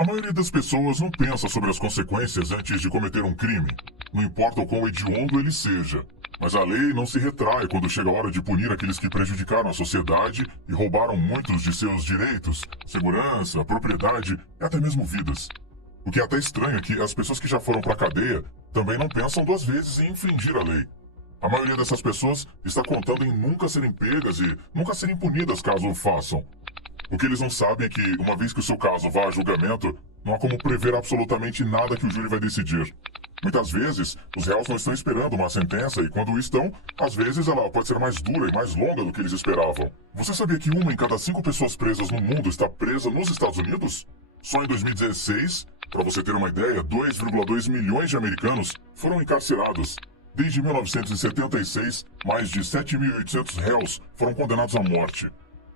A maioria das pessoas não pensa sobre as consequências antes de cometer um crime, não importa o quão hediondo ele seja. Mas a lei não se retrai quando chega a hora de punir aqueles que prejudicaram a sociedade e roubaram muitos de seus direitos, segurança, propriedade e até mesmo vidas. O que é até estranho é que as pessoas que já foram para a cadeia também não pensam duas vezes em infringir a lei. A maioria dessas pessoas está contando em nunca serem pegas e nunca serem punidas caso o façam. O que eles não sabem é que, uma vez que o seu caso vá a julgamento, não há como prever absolutamente nada que o júri vai decidir. Muitas vezes, os réus não estão esperando uma sentença e, quando estão, às vezes ela pode ser mais dura e mais longa do que eles esperavam. Você sabia que 1 em cada 5 pessoas presas no mundo está presa nos Estados Unidos? Só em 2016, para você ter uma ideia, 2,2 milhões de americanos foram encarcerados. Desde 1976, mais de 7.800 réus foram condenados à morte.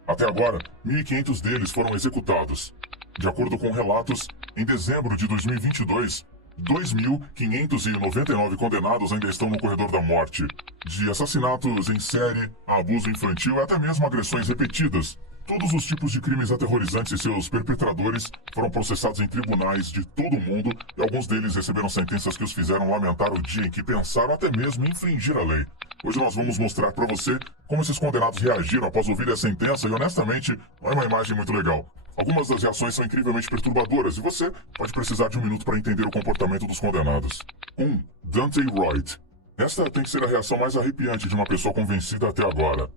Até agora, 1.500 deles foram executados. De acordo com relatos, em dezembro de 2022, 2.599 condenados ainda estão no corredor da morte. De assassinatos em série, a abuso infantil e até mesmo agressões repetidas. Todos os tipos de crimes aterrorizantes e seus perpetradores foram processados em tribunais de todo o mundo e alguns deles receberam sentenças que os fizeram lamentar o dia em que pensaram até mesmo em infringir a lei. Hoje nós vamos mostrar para você como esses condenados reagiram após ouvir a sentença e, honestamente, não é uma imagem muito legal. Algumas das reações são incrivelmente perturbadoras e você pode precisar de um minuto para entender o comportamento dos condenados. 1. Dante Wright. Esta tem que ser a reação mais arrepiante de uma pessoa convencida até agora.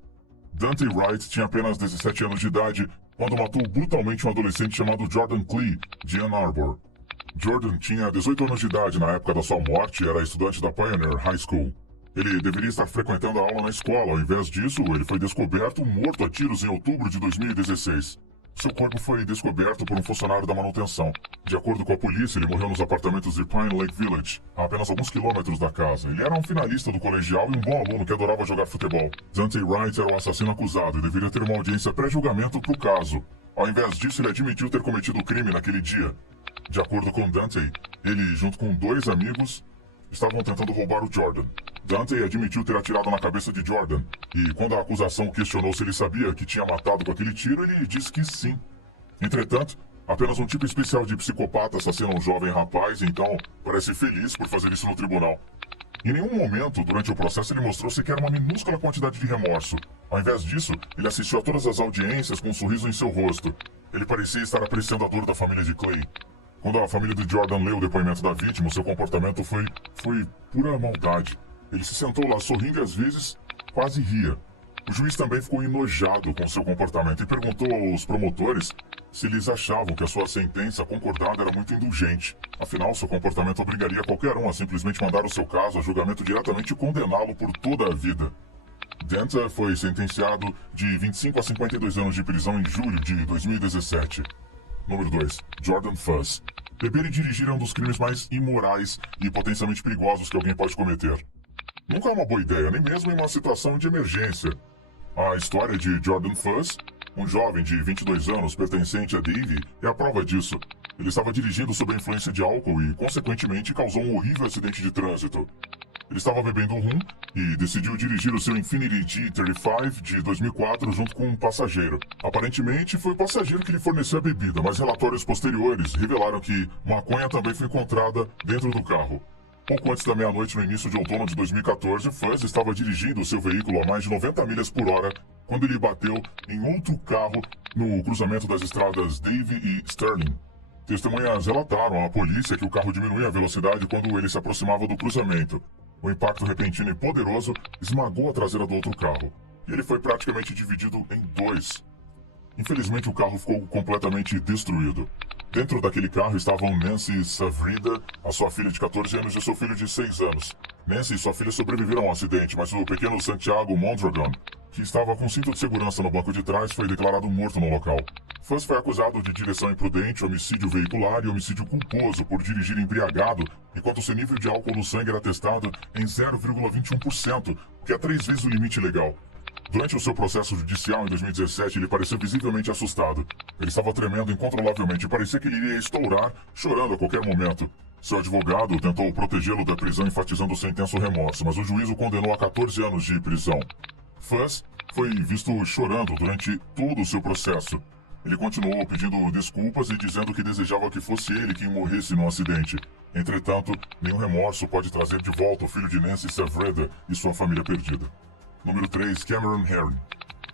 Dante Wright tinha apenas 17 anos de idade quando matou brutalmente um adolescente chamado Jordan Klee, de Ann Arbor. Jordan tinha 18 anos de idade na época da sua morte e era estudante da Pioneer High School. Ele deveria estar frequentando a aula na escola, ao invés disso, ele foi descoberto morto a tiros em outubro de 2016. Seu corpo foi descoberto por um funcionário da manutenção. De acordo com a polícia, ele morreu nos apartamentos de Pine Lake Village, a apenas alguns quilômetros da casa. Ele era um finalista do colegial e um bom aluno que adorava jogar futebol. Dante Wright era o assassino acusado e deveria ter uma audiência pré-julgamento para o caso. Ao invés disso, ele admitiu ter cometido o crime naquele dia. De acordo com Dante, ele, junto com 2 amigos, estavam tentando roubar o Jordan. Dante admitiu ter atirado na cabeça de Jordan, e quando a acusação questionou se ele sabia que tinha matado com aquele tiro, ele disse que sim. Entretanto, apenas um tipo especial de psicopata assassina um jovem rapaz, então parece feliz por fazer isso no tribunal. Em nenhum momento, durante o processo, ele mostrou sequer uma minúscula quantidade de remorso. Ao invés disso, ele assistiu a todas as audiências com um sorriso em seu rosto. Ele parecia estar apreciando a dor da família de Clay. Quando a família de Jordan leu o depoimento da vítima, seu comportamento foi pura maldade. Ele se sentou lá sorrindo e às vezes quase ria. O juiz também ficou enojado com seu comportamento e perguntou aos promotores se eles achavam que a sua sentença concordada era muito indulgente. Afinal, seu comportamento obrigaria qualquer um a simplesmente mandar o seu caso a julgamento diretamente e condená-lo por toda a vida. Dante foi sentenciado de 25 a 52 anos de prisão em julho de 2017. Número 2. Jordan Fuss. Beber e dirigir é um dos crimes mais imorais e potencialmente perigosos que alguém pode cometer. Nunca é uma boa ideia, nem mesmo em uma situação de emergência. A história de Jordan Fuss, um jovem de 22 anos pertencente a Davie, é a prova disso. Ele estava dirigindo sob a influência de álcool e, consequentemente, causou um horrível acidente de trânsito. Ele estava bebendo rum e decidiu dirigir o seu Infiniti G35 de 2004 junto com um passageiro. Aparentemente, foi o passageiro que lhe forneceu a bebida, mas relatórios posteriores revelaram que maconha também foi encontrada dentro do carro. Pouco antes da meia-noite no início de outono de 2014, Fuss estava dirigindo seu veículo a mais de 90 milhas por hora quando ele bateu em outro carro no cruzamento das estradas Davie e Sterling. Testemunhas relataram à polícia que o carro diminuía a velocidade quando ele se aproximava do cruzamento. O impacto repentino e poderoso esmagou a traseira do outro carro, e ele foi praticamente dividido em 2. Infelizmente, o carro ficou completamente destruído. Dentro daquele carro estavam Nancy Savrida, a sua filha de 14 anos e seu filho de 6 anos. Nancy e sua filha sobreviveram ao acidente, mas o pequeno Santiago Mondragon, que estava com cinto de segurança no banco de trás, foi declarado morto no local. Fuss foi acusado de direção imprudente, homicídio veicular e homicídio culposo por dirigir embriagado, enquanto seu nível de álcool no sangue era testado em 0,21%, o que é 3 vezes o limite legal. Durante o seu processo judicial em 2017, ele pareceu visivelmente assustado. Ele estava tremendo incontrolavelmente e parecia que ele iria estourar, chorando a qualquer momento. Seu advogado tentou protegê-lo da prisão, enfatizando seu intenso remorso, mas o juiz o condenou a 14 anos de prisão. Fuss foi visto chorando durante todo o seu processo. Ele continuou pedindo desculpas e dizendo que desejava que fosse ele quem morresse no acidente. Entretanto, nenhum remorso pode trazer de volta o filho de Nancy Savreda e sua família perdida. Número 3. Cameron Herring.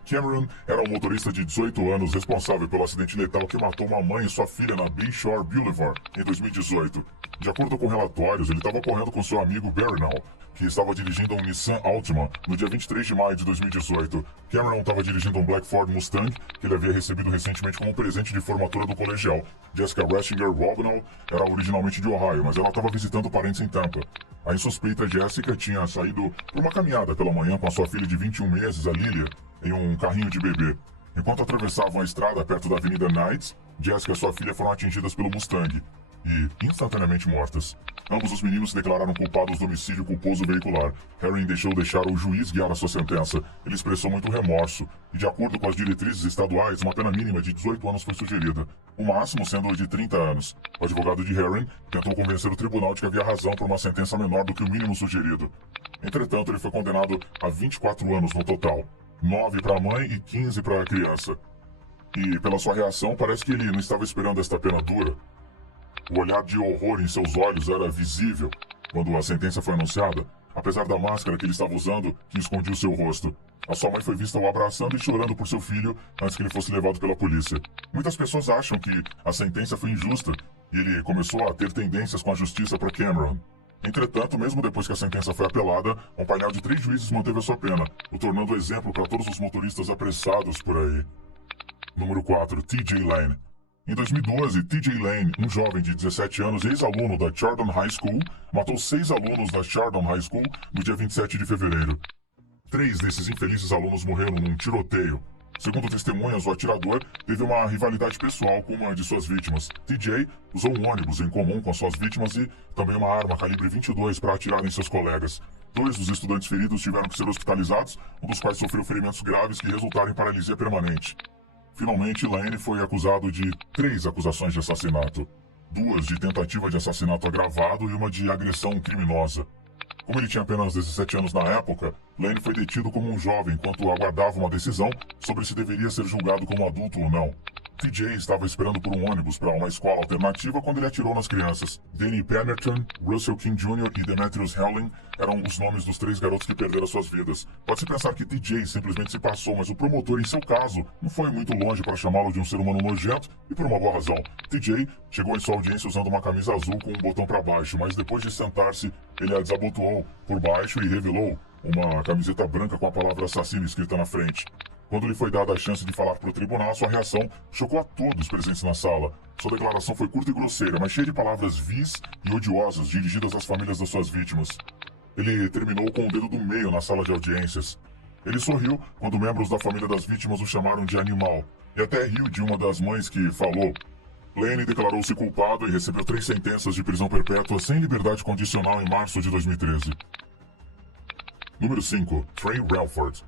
Cameron era um motorista de 18 anos responsável pelo acidente letal que matou uma mãe e sua filha na Bayshore Boulevard em 2018. De acordo com relatórios, ele estava correndo com seu amigo Bernal, que estava dirigindo um Nissan Altima no dia 23 de maio de 2018. Cameron estava dirigindo um Black Ford Mustang que ele havia recebido recentemente como presente de formatura do colegial. Jessica Reschinger Robinall era originalmente de Ohio, mas ela estava visitando parentes em Tampa. A insuspeita Jessica tinha saído por uma caminhada pela manhã com a sua filha de 21 meses, a Lilia, em um carrinho de bebê. Enquanto atravessavam a estrada perto da Avenida Knights, Jessica e sua filha foram atingidas pelo Mustang e instantaneamente mortas. Ambos os meninos se declararam culpados do homicídio culposo veicular. Herring deixou o juiz guiar a sua sentença. Ele expressou muito remorso, e de acordo com as diretrizes estaduais, uma pena mínima de 18 anos foi sugerida, o máximo sendo de 30 anos. O advogado de Herring tentou convencer o tribunal de que havia razão por uma sentença menor do que o mínimo sugerido. Entretanto, ele foi condenado a 24 anos no total, 9 para a mãe e 15 para a criança. E pela sua reação, parece que ele não estava esperando esta pena dura. O olhar de horror em seus olhos era visível quando a sentença foi anunciada, apesar da máscara que ele estava usando que escondia o seu rosto. A sua mãe foi vista o abraçando e chorando por seu filho antes que ele fosse levado pela polícia. Muitas pessoas acham que a sentença foi injusta e ele começou a ter tendências com a justiça para Cameron. Entretanto, mesmo depois que a sentença foi apelada, um painel de 3 juízes manteve a sua pena, o tornando exemplo para todos os motoristas apressados por aí. Número 4. T.J. Lane. Em 2012, T.J. Lane, um jovem de 17 anos e ex-aluno da Chardon High School, matou 6 alunos da Chardon High School no dia 27 de fevereiro. 3 desses infelizes alunos morreram num tiroteio. Segundo testemunhas, o atirador teve uma rivalidade pessoal com uma de suas vítimas. T.J. usou um ônibus em comum com suas vítimas e também uma arma calibre 22 para atirar em seus colegas. 2 dos estudantes feridos tiveram que ser hospitalizados, um dos quais sofreu ferimentos graves que resultaram em paralisia permanente. Finalmente, Lane foi acusado de 3 acusações de assassinato. 2 de tentativa de assassinato agravado e uma de agressão criminosa. Como ele tinha apenas 17 anos na época, Lane foi detido como um jovem enquanto aguardava uma decisão sobre se deveria ser julgado como adulto ou não. T.J. estava esperando por um ônibus para uma escola alternativa quando ele atirou nas crianças. Danny Pemberton, Russell King Jr. e Demetrius Helling eram os nomes dos 3 garotos que perderam suas vidas. Pode-se pensar que T.J. simplesmente se passou, mas o promotor, em seu caso, não foi muito longe para chamá-lo de um ser humano nojento e por uma boa razão. T.J. chegou em sua audiência usando uma camisa azul com um botão para baixo, mas depois de sentar-se, ele a desabotoou por baixo e revelou uma camiseta branca com a palavra assassino escrita na frente. Quando lhe foi dada a chance de falar para o tribunal, sua reação chocou a todos presentes na sala. Sua declaração foi curta e grosseira, mas cheia de palavras vis e odiosas dirigidas às famílias das suas vítimas. Ele terminou com o dedo do meio na sala de audiências. Ele sorriu quando membros da família das vítimas o chamaram de animal, e até riu de uma das mães que falou. Lane declarou-se culpado e recebeu 3 sentenças de prisão perpétua sem liberdade condicional em março de 2013. Número 5. Trey Relford.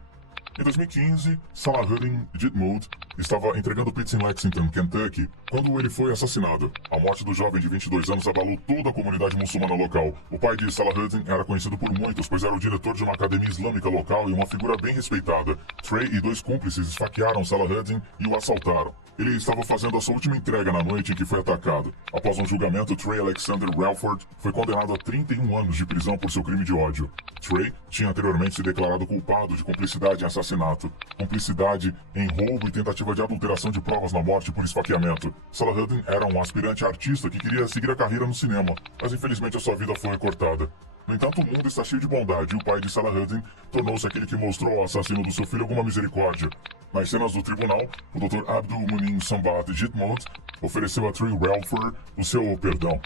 Em 2015, Salahuddin Jitmood estava entregando pizza em Lexington, Kentucky, quando ele foi assassinado. A morte do jovem de 22 anos abalou toda a comunidade muçulmana local. O pai de Salahuddin era conhecido por muitos, pois era o diretor de uma academia islâmica local e uma figura bem respeitada. Trey e 2 cúmplices esfaquearam Salahuddin e o assaltaram. Ele estava fazendo a sua última entrega na noite em que foi atacado. Após um julgamento, Trey Alexander Relford foi condenado a 31 anos de prisão por seu crime de ódio. Trey tinha anteriormente se declarado culpado de cumplicidade em assassinato, cumplicidade em roubo e tentativa de adulteração de provas na morte por esfaqueamento. Salahuddin era um aspirante artista que queria seguir a carreira no cinema, mas infelizmente a sua vida foi cortada. No entanto, o mundo está cheio de bondade e o pai de Salahuddin tornou-se aquele que mostrou ao assassino do seu filho alguma misericórdia. Nas cenas do tribunal, o Dr. Abdul Munim Sambat Jitmood ofereceu a Trey Relford o seu perdão.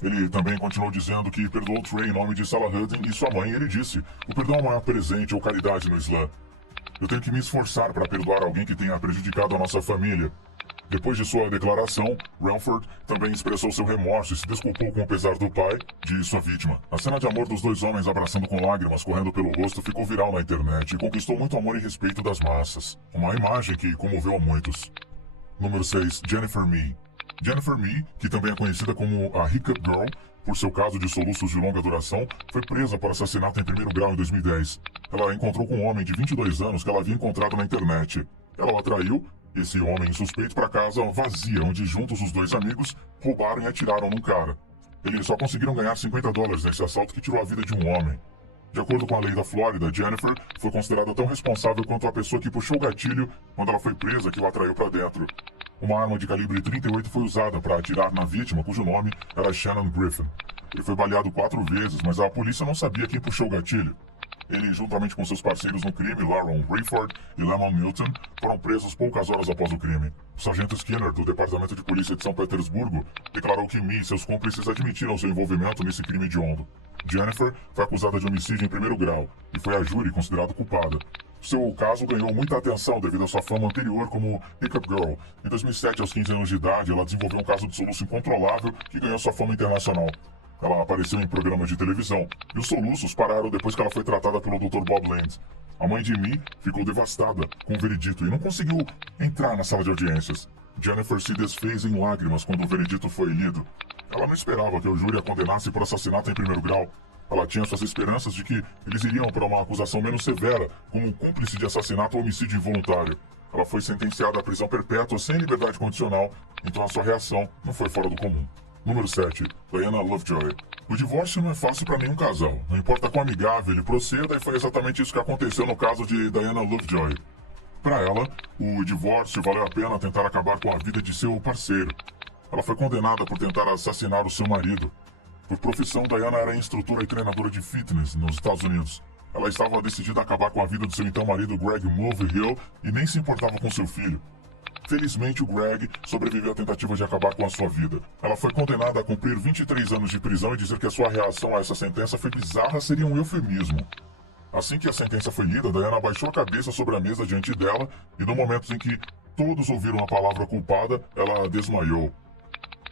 Ele também continuou dizendo que perdoou Trey em nome de Salahuddin e sua mãe, e ele disse: "O perdão é o maior presente ou caridade no Islã. Eu tenho que me esforçar para perdoar alguém que tenha prejudicado a nossa família." Depois de sua declaração, Relford também expressou seu remorso e se desculpou com o pesar do pai de sua vítima. A cena de amor dos 2 homens abraçando com lágrimas correndo pelo rosto ficou viral na internet e conquistou muito amor e respeito das massas. Uma imagem que comoveu a muitos. Número 6. Jennifer Mee. Jennifer Mee, que também é conhecida como a Hiccup Girl, por seu caso de soluços de longa duração, foi presa por assassinato em 1º grau em 2010. Ela encontrou com um homem de 22 anos que ela havia encontrado na internet. Ela o atraiu, esse homem insuspeito, para casa vazia, onde juntos os dois amigos roubaram e atiraram num cara. Eles só conseguiram ganhar $50 nesse assalto que tirou a vida de um homem. De acordo com a lei da Flórida, Jennifer foi considerada tão responsável quanto a pessoa que puxou o gatilho quando ela foi presa que o atraiu para dentro. Uma arma de calibre 38 foi usada para atirar na vítima, cujo nome era Shannon Griffin. Ele foi baleado 4 vezes, mas a polícia não sabia quem puxou o gatilho. Ele, juntamente com seus parceiros no crime, Lauren Rayford e Lemon Milton, foram presos poucas horas após o crime. O sargento Skinner, do Departamento de Polícia de São Petersburgo, declarou que Mi e seus cúmplices admitiram seu envolvimento nesse crime hediondo. Jennifer foi acusada de homicídio em primeiro grau e foi a júri considerada culpada. Seu caso ganhou muita atenção devido à sua fama anterior como Pickup Girl. Em 2007, aos 15 anos de idade, ela desenvolveu um caso de soluço incontrolável que ganhou sua fama internacional. Ela apareceu em programas de televisão, e os soluços pararam depois que ela foi tratada pelo Dr. Bob Land. A mãe de Mi ficou devastada com o veredito e não conseguiu entrar na sala de audiências. Jennifer se desfez em lágrimas quando o veredito foi lido. Ela não esperava que o júri a condenasse por assassinato em primeiro grau. Ela tinha suas esperanças de que eles iriam para uma acusação menos severa, como cúmplice de assassinato ou homicídio involuntário. Ela foi sentenciada à prisão perpétua sem liberdade condicional, então a sua reação não foi fora do comum. Número 7. Diana Lovejoy. O divórcio não é fácil para nenhum casal. Não importa quão amigável ele proceda, e foi exatamente isso que aconteceu no caso de Diana Lovejoy. Para ela, o divórcio valeu a pena tentar acabar com a vida de seu parceiro. Ela foi condenada por tentar assassinar o seu marido. Por profissão, Diana era instrutora e treinadora de fitness nos Estados Unidos. Ela estava decidida a acabar com a vida do seu então marido Greg Mulvihill e nem se importava com seu filho. Felizmente, o Greg sobreviveu à tentativa de acabar com a sua vida. Ela foi condenada a cumprir 23 anos de prisão e dizer que a sua reação a essa sentença foi bizarra seria um eufemismo. Assim que a sentença foi lida, Diana abaixou a cabeça sobre a mesa diante dela e no momento em que todos ouviram a palavra culpada, ela desmaiou.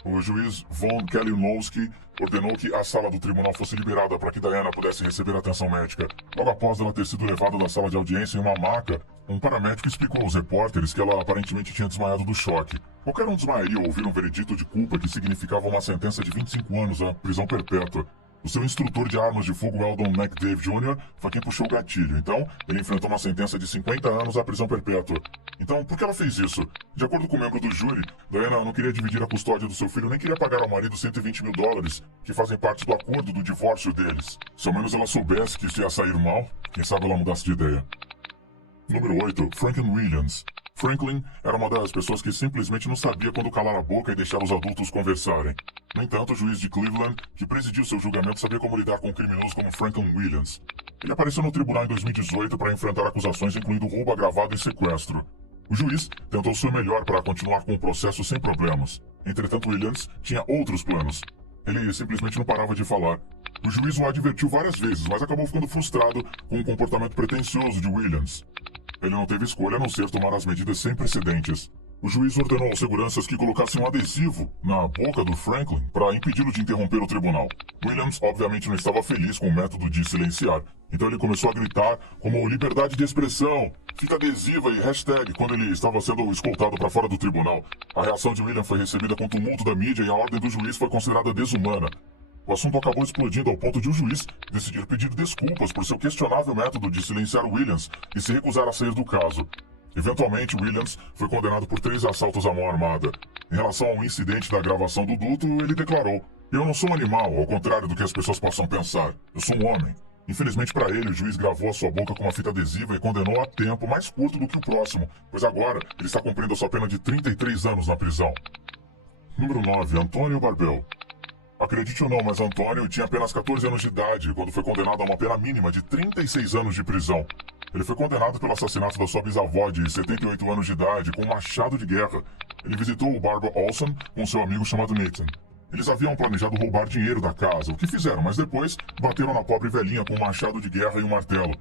O juiz Von Kalinowski ordenou que a sala do tribunal fosse liberada para que Diana pudesse receber atenção médica. Logo após ela ter sido levada da sala de audiência em uma maca, um paramédico explicou aos repórteres que ela aparentemente tinha desmaiado do choque. Qualquer um desmaiaria ao ouvir um veredito de culpa que significava uma sentença de 25 anos à prisão perpétua. O seu instrutor de armas de fogo, Eldon McDave Jr., foi quem puxou o gatilho. Então, ele enfrentou uma sentença de 50 anos à prisão perpétua. Então, por que ela fez isso? De acordo com o membro do júri, Diana não queria dividir a custódia do seu filho, nem queria pagar ao marido $120 mil, que fazem parte do acordo do divórcio deles. Se ao menos ela soubesse que isso ia sair mal, quem sabe ela mudasse de ideia. Número 8. Franklin Williams. Franklin era uma das pessoas que simplesmente não sabia quando calar a boca e deixar os adultos conversarem. No entanto, o juiz de Cleveland, que presidiu seu julgamento, sabia como lidar com um criminoso como Franklin Williams. Ele apareceu no tribunal em 2018 para enfrentar acusações incluindo roubo agravado e sequestro. O juiz tentou o seu melhor para continuar com o processo sem problemas. Entretanto, Williams tinha outros planos. Ele simplesmente não parava de falar. O juiz o advertiu várias vezes, mas acabou ficando frustrado com o comportamento pretensioso de Williams. Ele não teve escolha a não ser tomar as medidas sem precedentes. O juiz ordenou aos seguranças que colocassem um adesivo na boca do Franklin para impedi-lo de interromper o tribunal. Williams, obviamente, não estava feliz com o método de silenciar, então ele começou a gritar como liberdade de expressão, fita adesiva e hashtag quando ele estava sendo escoltado para fora do tribunal. A reação de William foi recebida com tumulto da mídia e a ordem do juiz foi considerada desumana. O assunto acabou explodindo ao ponto de o juiz decidir pedir desculpas por seu questionável método de silenciar Williams e se recusar a sair do caso. Eventualmente, Williams foi condenado por 3 assaltos à mão armada. Em relação ao incidente da gravação do duto, ele declarou: "Eu não sou um animal, ao contrário do que as pessoas possam pensar. Eu sou um homem." Infelizmente para ele, o juiz gravou a sua boca com uma fita adesiva e condenou a tempo mais curto do que o próximo, pois agora ele está cumprindo a sua pena de 33 anos na prisão. Número 9. Antônio Barbel. Acredite ou não, mas Antônio tinha apenas 14 anos de idade quando foi condenado a uma pena mínima de 36 anos de prisão. Ele foi condenado pelo assassinato da sua bisavó de 78 anos de idade com um machado de guerra. Ele visitou o Barbara Olson com seu amigo chamado Nathan. Eles haviam planejado roubar dinheiro da casa, o que fizeram, mas depois bateram na pobre velhinha com um machado de guerra e um martelo.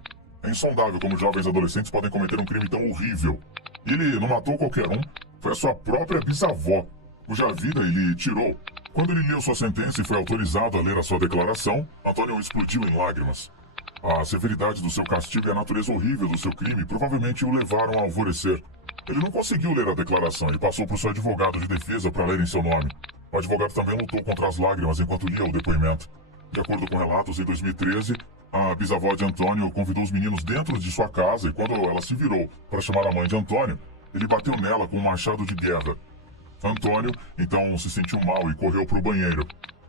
É insondável como jovens adolescentes podem cometer um crime tão horrível. E ele não matou qualquer um, foi a sua própria bisavó, cuja vida ele tirou. Quando ele leu sua sentença e foi autorizado a ler a sua declaração, Antônio explodiu em lágrimas. A severidade do seu castigo e a natureza horrível do seu crime provavelmente o levaram a alvorecer. Ele não conseguiu ler a declaração e passou por seu advogado de defesa para ler em seu nome. O advogado também lutou contra as lágrimas enquanto lia o depoimento. De acordo com relatos, em 2013, a bisavó de Antônio convidou os meninos dentro de sua casa e quando ela se virou para chamar a mãe de Antônio, ele bateu nela com um machado de guerra. Antônio, então, se sentiu mal e correu para o banheiro.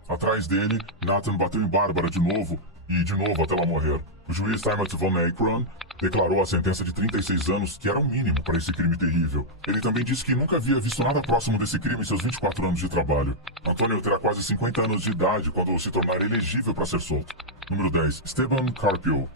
Atrás dele, Nathan bateu em Bárbara de novo e de novo até ela morrer. O juiz Timothy Van Akron declarou a sentença de 36 anos, que era o mínimo para esse crime terrível. Ele também disse que nunca havia visto nada próximo desse crime em seus 24 anos de trabalho. Antônio terá quase 50 anos de idade quando se tornar elegível para ser solto. Número 10. Esteban Carpio.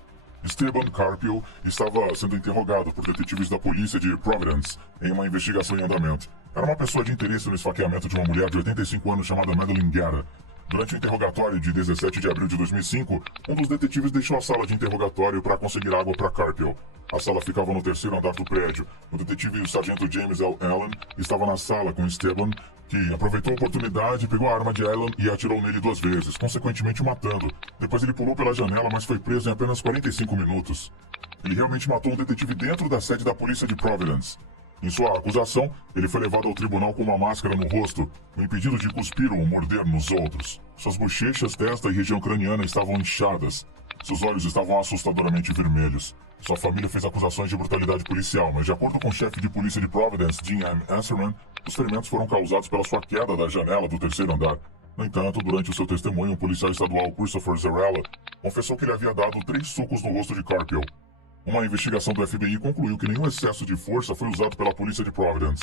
Esteban Carpio estava sendo interrogado por detetives da polícia de Providence em uma investigação em andamento. Era uma pessoa de interesse no esfaqueamento de uma mulher de 85 anos chamada Madeline Guerra. Durante o interrogatório de 17 de abril de 2005, um dos detetives deixou a sala de interrogatório para conseguir água para Carpio. A sala ficava no terceiro andar do prédio. O detetive, o sargento James L. Allen, estava na sala com Esteban, que aproveitou a oportunidade, pegou a arma de Allen e atirou nele 2 vezes, consequentemente o matando. Depois ele pulou pela janela, mas foi preso em apenas 45 minutos. Ele realmente matou um detetive dentro da sede da polícia de Providence. Em sua acusação, ele foi levado ao tribunal com uma máscara no rosto, o impedido de cuspir ou morder nos outros. Suas bochechas, testa e região craniana estavam inchadas. Seus olhos estavam assustadoramente vermelhos. Sua família fez acusações de brutalidade policial, mas de acordo com o chefe de polícia de Providence, Dean M. Asserman, os ferimentos foram causados pela sua queda da janela do terceiro andar. No entanto, durante o seu testemunho, o policial estadual Christopher Zarella confessou que ele havia dado 3 socos no rosto de Carpio. Uma investigação do FBI concluiu que nenhum excesso de força foi usado pela polícia de Providence.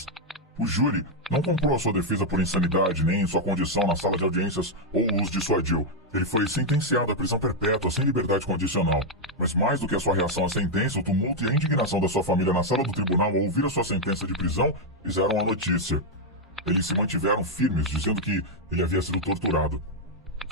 O júri não comprou a sua defesa por insanidade, nem sua condição na sala de audiências ou os dissuadiu. Ele foi sentenciado à prisão perpétua sem liberdade condicional. Mas mais do que a sua reação à sentença, o tumulto e a indignação da sua família na sala do tribunal ao ouvir a sua sentença de prisão fizeram a notícia. Eles se mantiveram firmes, dizendo que ele havia sido torturado.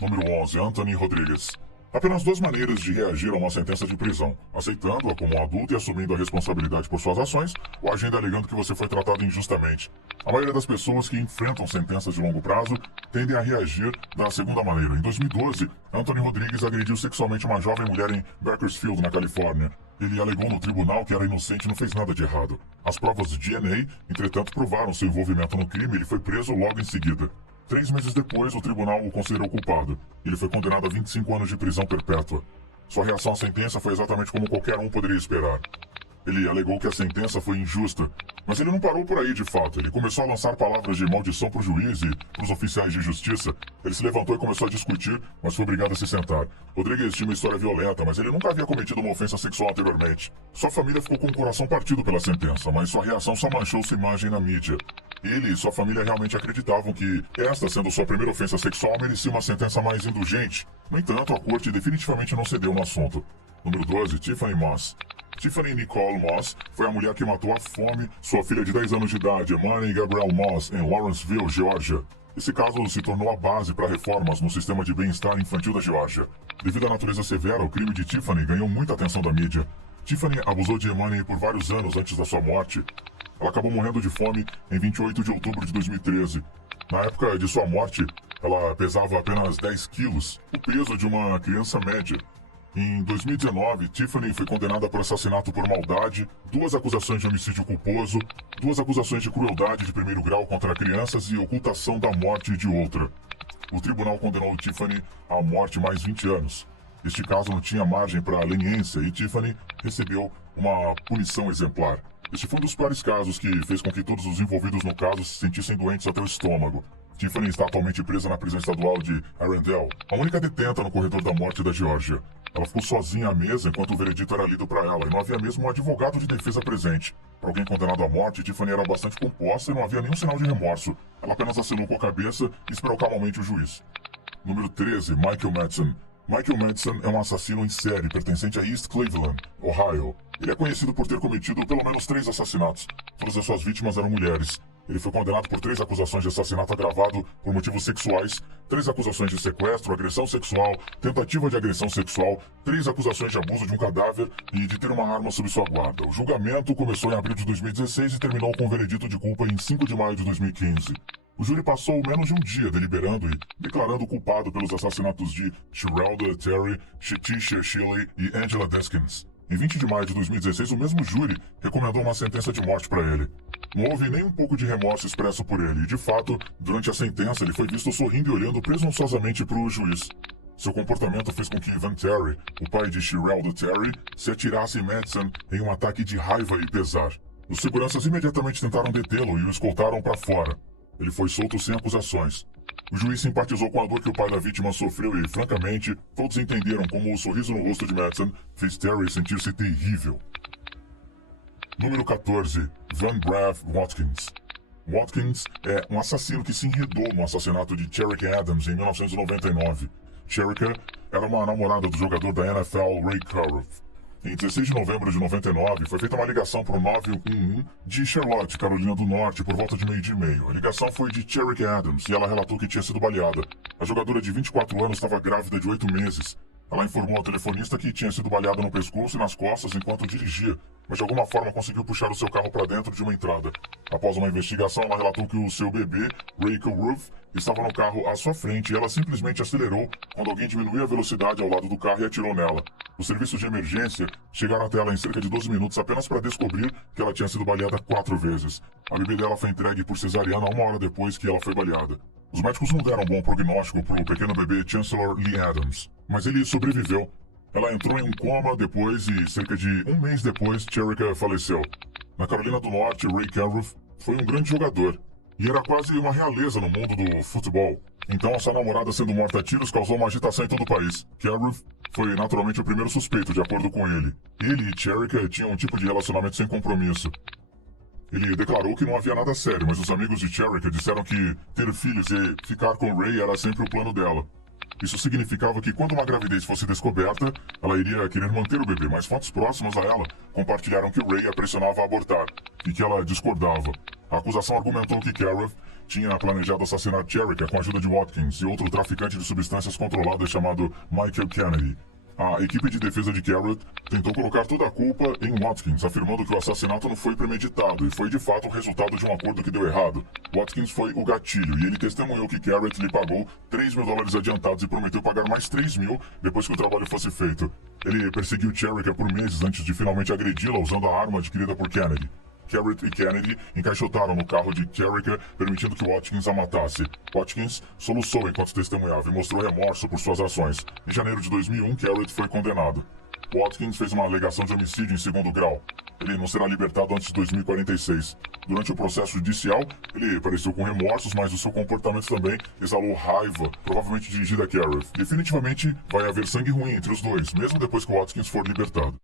Número 11. Anthony Rodrigues. Apenas 2 maneiras de reagir a uma sentença de prisão: aceitando-a como um adulto e assumindo a responsabilidade por suas ações, ou agindo alegando que você foi tratado injustamente. A maioria das pessoas que enfrentam sentenças de longo prazo tendem a reagir da segunda maneira. Em 2012, Anthony Rodrigues agrediu sexualmente uma jovem mulher em Bakersfield, na Califórnia. Ele alegou no tribunal que era inocente e não fez nada de errado. As provas de DNA, entretanto, provaram seu envolvimento no crime e ele foi preso logo em seguida. 3 meses depois, o tribunal o considerou culpado. Ele foi condenado a 25 anos de prisão perpétua. Sua reação à sentença foi exatamente como qualquer um poderia esperar. Ele alegou que a sentença foi injusta, mas ele não parou por aí de fato. Ele começou a lançar palavras de maldição para o juiz e para os oficiais de justiça. Ele se levantou e começou a discutir, mas foi obrigado a se sentar. Rodrigues tinha uma história violenta, mas ele nunca havia cometido uma ofensa sexual anteriormente. Sua família ficou com o coração partido pela sentença, mas sua reação só manchou sua imagem na mídia. Ele e sua família realmente acreditavam que esta, sendo sua primeira ofensa sexual, merecia uma sentença mais indulgente. No entanto, a corte definitivamente não cedeu no assunto. Número 12. Tiffany Moss. Tiffany Nicole Moss foi a mulher que matou à fome sua filha de 10 anos de idade, Emani Gabrielle Moss, em Lawrenceville, Geórgia. Esse caso se tornou a base para reformas no sistema de bem-estar infantil da Geórgia. Devido à natureza severa, o crime de Tiffany ganhou muita atenção da mídia. Tiffany abusou de Emani por vários anos antes da sua morte. Ela acabou morrendo de fome em 28 de outubro de 2013. Na época de sua morte, ela pesava apenas 10 quilos, o peso de uma criança média. Em 2019, Tiffany foi condenada por assassinato por maldade, 2 acusações de homicídio culposo, 2 acusações de crueldade de primeiro grau contra crianças e ocultação da morte de outra. O tribunal condenou Tiffany à morte mais 20 anos. Este caso não tinha margem para leniência e Tiffany recebeu uma punição exemplar. Este foi um dos piores casos que fez com que todos os envolvidos no caso se sentissem doentes até o estômago. Tiffany está atualmente presa na prisão estadual de Arendelle, a única detenta no corredor da morte da Geórgia. Ela ficou sozinha à mesa enquanto o veredito era lido para ela, e não havia mesmo um advogado de defesa presente. Para alguém condenado à morte, Tiffany era bastante composta e não havia nenhum sinal de remorso. Ela apenas acenou com a cabeça e esperou calmamente o juiz. Número 13. Michael Madsen. Michael Madsen é um assassino em série pertencente a East Cleveland, Ohio. Ele é conhecido por ter cometido pelo menos 3 assassinatos. Todas as suas vítimas eram mulheres. Ele foi condenado por 3 acusações de assassinato agravado por motivos sexuais, 3 acusações de sequestro, agressão sexual, tentativa de agressão sexual, 3 acusações de abuso de um cadáver e de ter uma arma sob sua guarda. O julgamento começou em abril de 2016 e terminou com um veredito de culpa em 5 de maio de 2015. O júri passou menos de um dia deliberando e declarando culpado pelos assassinatos de Sherelda Terry, Shetisha Shilley e Angela Deskins. Em 20 de maio de 2016, o mesmo júri recomendou uma sentença de morte para ele. Não houve nem um pouco de remorso expresso por ele, e de fato, durante a sentença, ele foi visto sorrindo e olhando presunçosamente para o juiz. Seu comportamento fez com que Van Terry, o pai de Sherelda Terry, se atirasse em Madsen em um ataque de raiva e pesar. Os seguranças imediatamente tentaram detê-lo e o escoltaram para fora. Ele foi solto sem acusações. O juiz simpatizou com a dor que o pai da vítima sofreu e, francamente, todos entenderam como o sorriso no rosto de Madsen fez Terry sentir-se terrível. Número 14. Van Braff Watkins. Watkins é um assassino que se enredou no assassinato de Cherokee Adams em 1999. Cherokee era uma namorada do jogador da NFL Ray Caruth. Em 16 de novembro de 99, foi feita uma ligação para o 911 de Charlotte, Carolina do Norte, por volta de meio-dia e meio. A ligação foi de Cherokee Adams e ela relatou que tinha sido baleada. A jogadora de 24 anos estava grávida de 8 meses. Ela informou ao telefonista que tinha sido baleada no pescoço e nas costas enquanto dirigia, mas de alguma forma conseguiu puxar o seu carro para dentro de uma entrada. Após uma investigação, ela relatou que o seu bebê, Ray Caruth, estava no carro à sua frente e ela simplesmente acelerou quando alguém diminuiu a velocidade ao lado do carro e atirou nela. Os serviços de emergência chegaram até ela em cerca de 12 minutos apenas para descobrir que ela tinha sido baleada 4 vezes. A bebê dela foi entregue por cesariana 1 hora depois que ela foi baleada. Os médicos não deram um bom prognóstico para o pequeno bebê Chancellor Lee Adams, mas ele sobreviveu. Ela entrou em um coma depois e, cerca de 1 mês depois, Cherokee faleceu. Na Carolina do Norte, Ray Caruth foi um grande jogador e era quase uma realeza no mundo do futebol. Então, a sua namorada sendo morta a tiros causou uma agitação em todo o país. Caruth foi naturalmente o primeiro suspeito, de acordo com ele. Ele e Cherokee tinham um tipo de relacionamento sem compromisso. Ele declarou que não havia nada sério, mas os amigos de Cherokee disseram que ter filhos e ficar com Ray era sempre o plano dela. Isso significava que quando uma gravidez fosse descoberta, ela iria querer manter o bebê, mas fontes próximas a ela compartilharam que Ray a pressionava a abortar e que ela discordava. A acusação argumentou que Caruth tinha planejado assassinar Cherokee com a ajuda de Watkins e outro traficante de substâncias controladas chamado Michael Kennedy. A equipe de defesa de Caruth tentou colocar toda a culpa em Watkins, afirmando que o assassinato não foi premeditado e foi de fato o resultado de um acordo que deu errado. Watkins foi o gatilho e ele testemunhou que Caruth lhe pagou $3.000 adiantados e prometeu pagar mais $3.000 depois que o trabalho fosse feito. Ele perseguiu Cherokee por meses antes de finalmente agredi-la usando a arma adquirida por Kennedy. Caruth e Kennedy encaixotaram no carro de Cherokee, permitindo que Watkins a matasse. Watkins soluçou enquanto testemunhava e mostrou remorso por suas ações. Em janeiro de 2001, Caruth foi condenado. Watkins fez uma alegação de homicídio em 2º grau. Ele não será libertado antes de 2046. Durante o processo judicial, ele pareceu com remorsos, mas o seu comportamento também exalou raiva, provavelmente dirigida a Caruth. Definitivamente vai haver sangue ruim entre os dois, mesmo depois que Watkins for libertado.